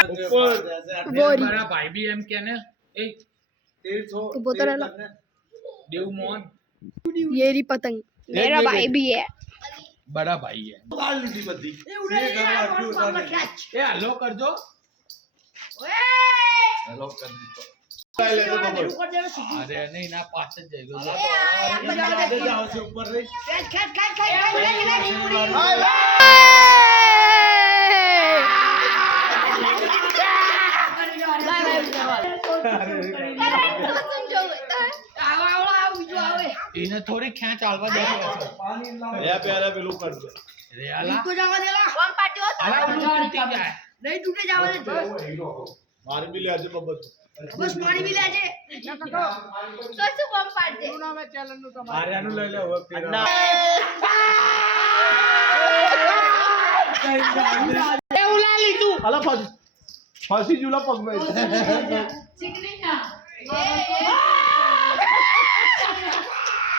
बड़ा भाई भी एम क्या ने देव मोहन ये रही पतंग मेरा भाई भी है बड़ा भाई है ये हेलो कर दो हेलो कर दो अरे नहीं ना पास जाएगा इन्हें थोड़ी खेच आलवा दे या प्यारा पेलू कर दे रे आला तो जावा देला कौन पार्टी हो आला उल्लू टूटी जाए नहीं टूटे जावा दे मार भी ले आजे बब्बा बस मारी भी ले आजे कैसे बम पाड़ दे ना मैं चैलेंज नु तो आर्या नु ले ले हो फिर ए उला ली तू आला फांसी जुला पग में चिकनी ना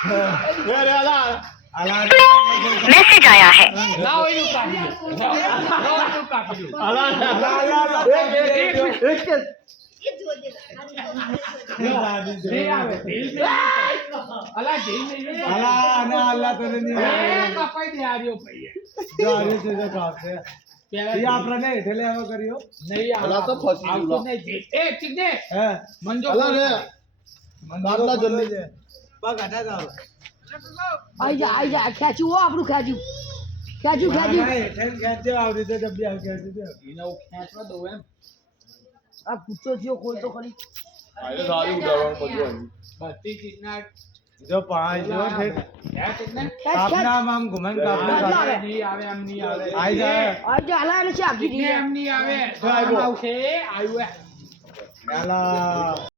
अरे आला आला मैसेज आया है लाओ इनु काट लाओ इनु काट आला एक ये जो दे दे आवे दिल में अल्लाह दिल में अल्लाह तो नहीं कपाई दे आ रही हो भई जो आ रही से काम से ये आप ने ठेले आवा करियो नहीं अल्लाह तो फंसी जुला नहीं दे ए ठीक दे है मंजो अल्लाह रे काटला जल्दी से बा काटा जाओ आई जा खेचू हो आपरू खेचू नहीं ठेल खेचे आ रही जब भी आ खेचे इने वो खेचवा दो एम अब पूछो जियो खोल तो खरी आए सारी उड़ावन पड़ो बत्ती कितना जो पांच जो ठेल है कितने अपना हम घुमन का अपना नहीं आवे हम नहीं आवे आई जाए आई जा हला ने चाकी दी हम नहीं आवे आयो है अल्लाह